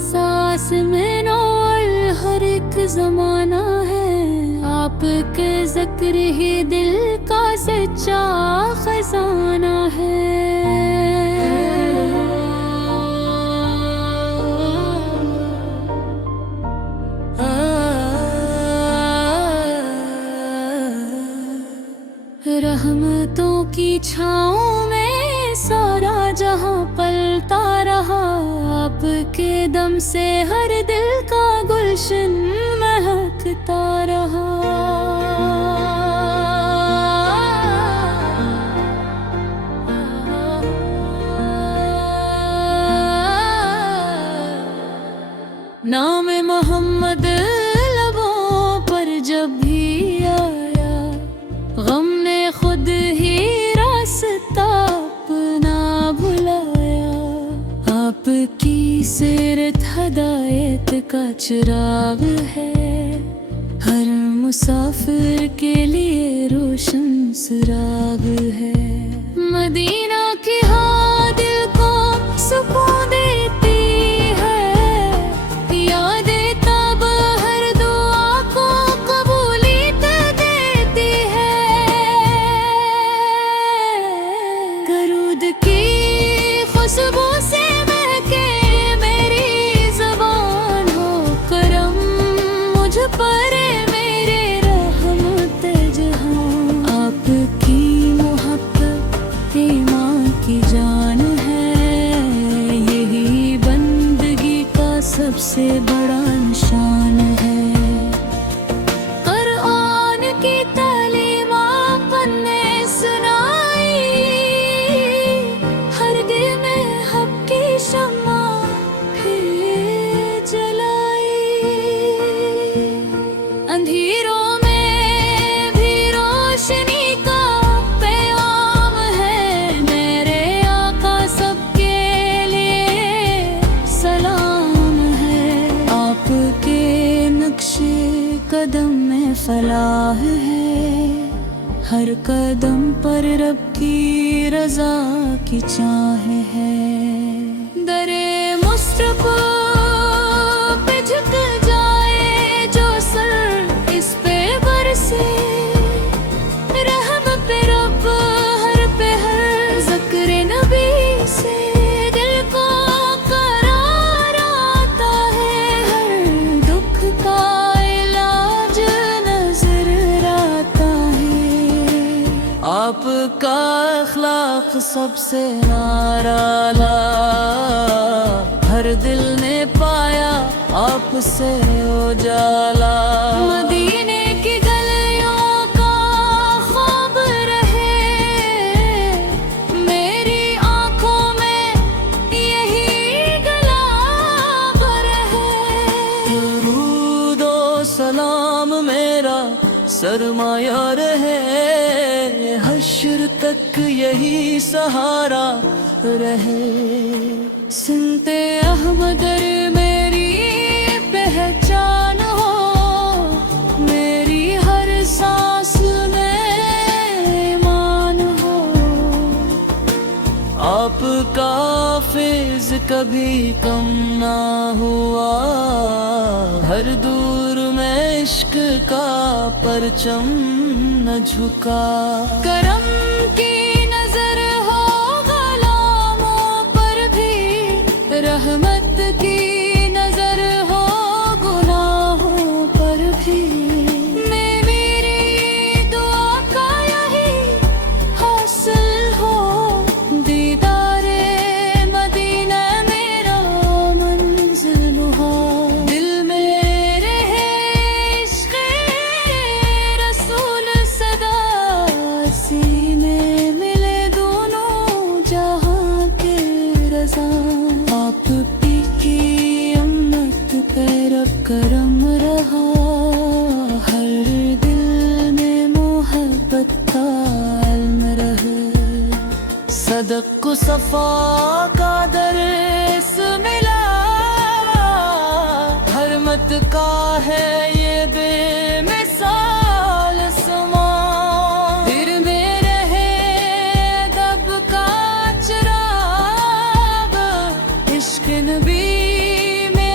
सांस में नौर हर एक जमाना है, आपके जिक्र ही दिल का सच्चा खजाना है। रहमतों की छाँव में सारा जहां पलता रहा, आपके दम से हर दिल का गुलशन महकता रहा। नाम मोहम्मद लबों पर जब भी आया, गम ने खुद ही रास्ता अपना बुलाया। आपकी सीरत हदायत का चिराग है, हर मुसाफिर के लिए रोशन सुराग है। मदीना की हवा दिल को सुकून देती है, यादें तब हर दुआ को कबूलियत देती है। दरूद की खुशबू से महके मेरी ज़बान हो, करम मुझ पर मेरे रहमत जहां। आपकी मोहब्बत ईमान की जान है, यही बंदगी का सबसे बड़ा निशान है। कुरान की तालीम आपने सुनाई, हर दिल में हक की शम्मा फिर जलाई। अंधेरों में भी रोशनी का पैगाम है, मेरे आका सबके लिए सलाम है। आपके नक्शे कदम में फलाह है, हर कदम पर रब की रजा की चाह है। दरे मुस्तफा पे झुक जाए जो सर, इस पे बरसे रहम पे रब हर पे हर ज़िक्र नबी से। दिल को करार आता है, हर दुख का इलाज नजर आता है। आपका अखलाक सबसे नाराला, हर दिल ने पाया आपसे उजाला। मदीने की गलियों का ख्वाब रहे, मेरी आंखों में यही गुलाब रहे। दुरूद ओ सलाम मेरा सरमाया रहे, हश्र तक यही सहारा रहे। सुनते अहमदर मेरी पहचान हो, मेरी हर सांस में ईमान हो। आपका फैज़ कभी कम ना हुआ, हर दूर में इश्क का परचम न झुका। करम की नजर हो गुलामों पर भी, रहमत की नजर हो गुनाहों पर भी। मेरी दुआ का यही हासिल हो, दीदारे मदीना मेरा मंजिल हो। दिल में रहे इश्क़ रसूल सदा, सीने मिले दोनों जहां के रज़ा। आप पी की अम्मत पे रब करम रहा, हर दिल में मोहब्बत का इल्म रहे। सदक को सफा का दर्स मिला, हरमत का है ये बेमिसाल समा। दिल में रहे दब का चिराग, इश्क नबी में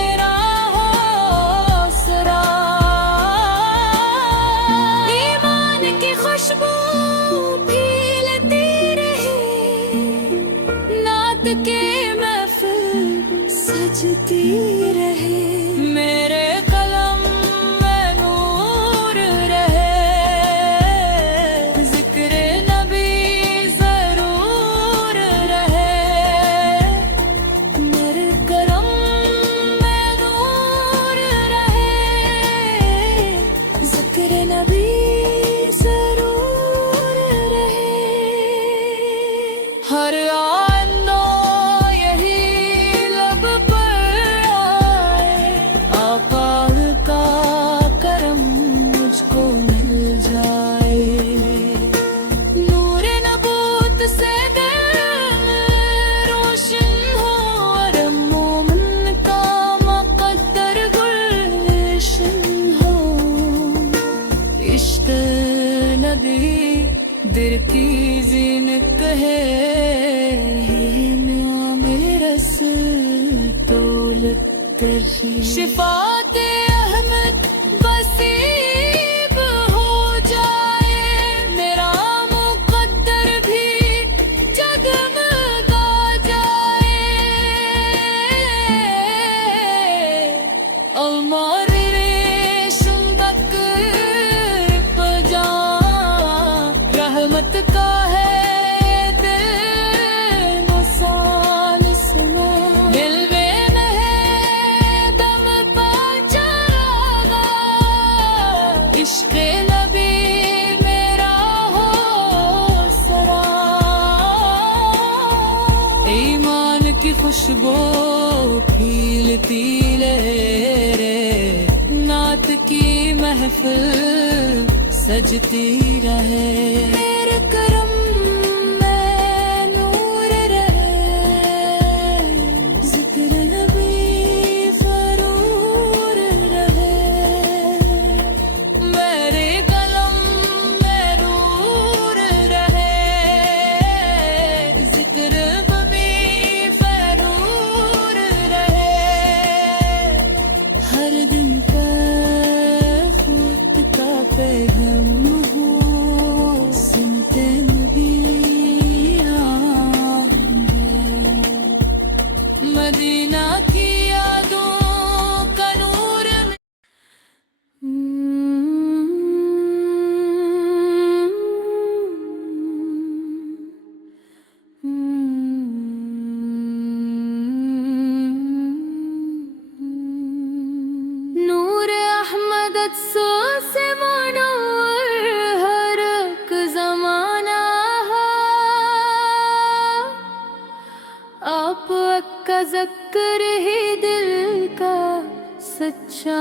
और रेशम तक पजा रहमत का है दिल मसान इसमें दिल में नहीं दम पहुंचागा इश्क़ नबी मेरा हो सरा ईमान की खुशबू खिलती लहरे नात की महफिल सजती रहे मेरे करम में नूर रहे जिक्र नबी फरूर रहे मेरे कलम में नूर रहे जिक्र नबी फरूर रहे हर दिन का खुद का पैगाम हो सुनते नबी आएंगे मदीना की यादों का नूर नूर अहमद से मनोर हर एक जमाना है आप का ज़िक्र ही दिल का सच्चा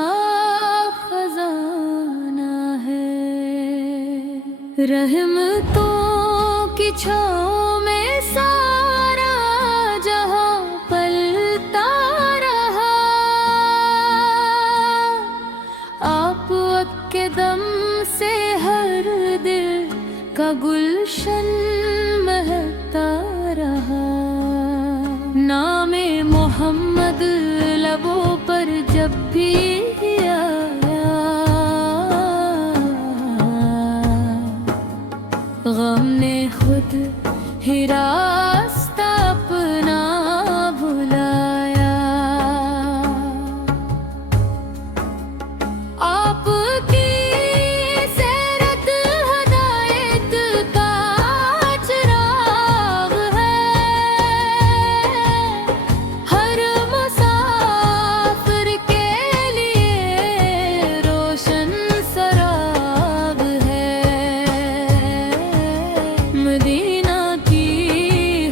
खजाना है रहमतों की छाँव में सारा जहां पलता रहा आप के दम से हर दिल का गुलशन महकता रहा नामे मोहम्मद लबों पर जब भी आया गम ने खुद ही रास्ता अपना भुलाया आपकी सैरत हदायत का चिराग है हर मुसाफिर के लिए रोशन सराग है मदीना की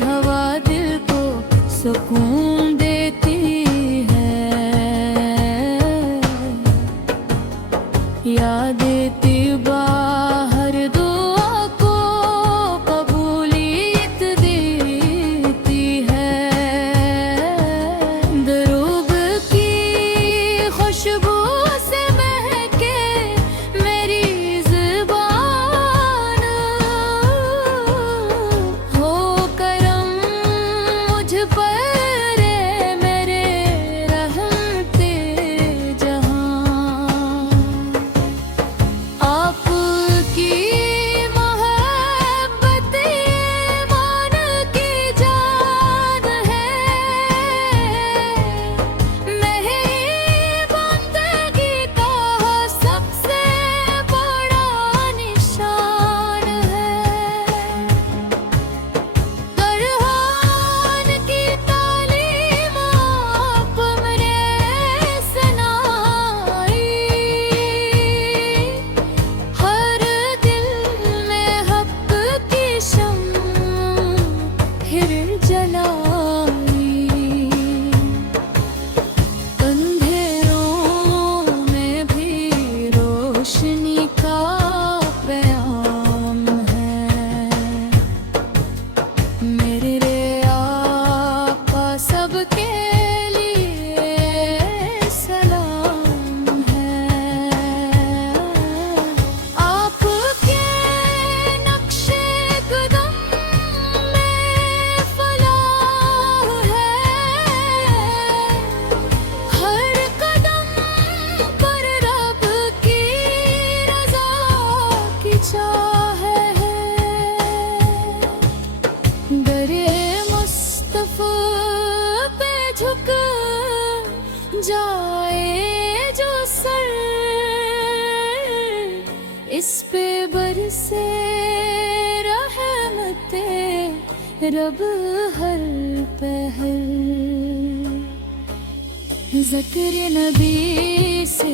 हवा दिल को सुकून देती है याद तिबा हर दुआ को कबूलियत देती है दरूब की खुशबू से महके मेरी ज़ुबान हो करम मुझ पर मेरे रहमते जहां इस पे बरसे रहमते रब हर पहर। ज़िक्र नबी से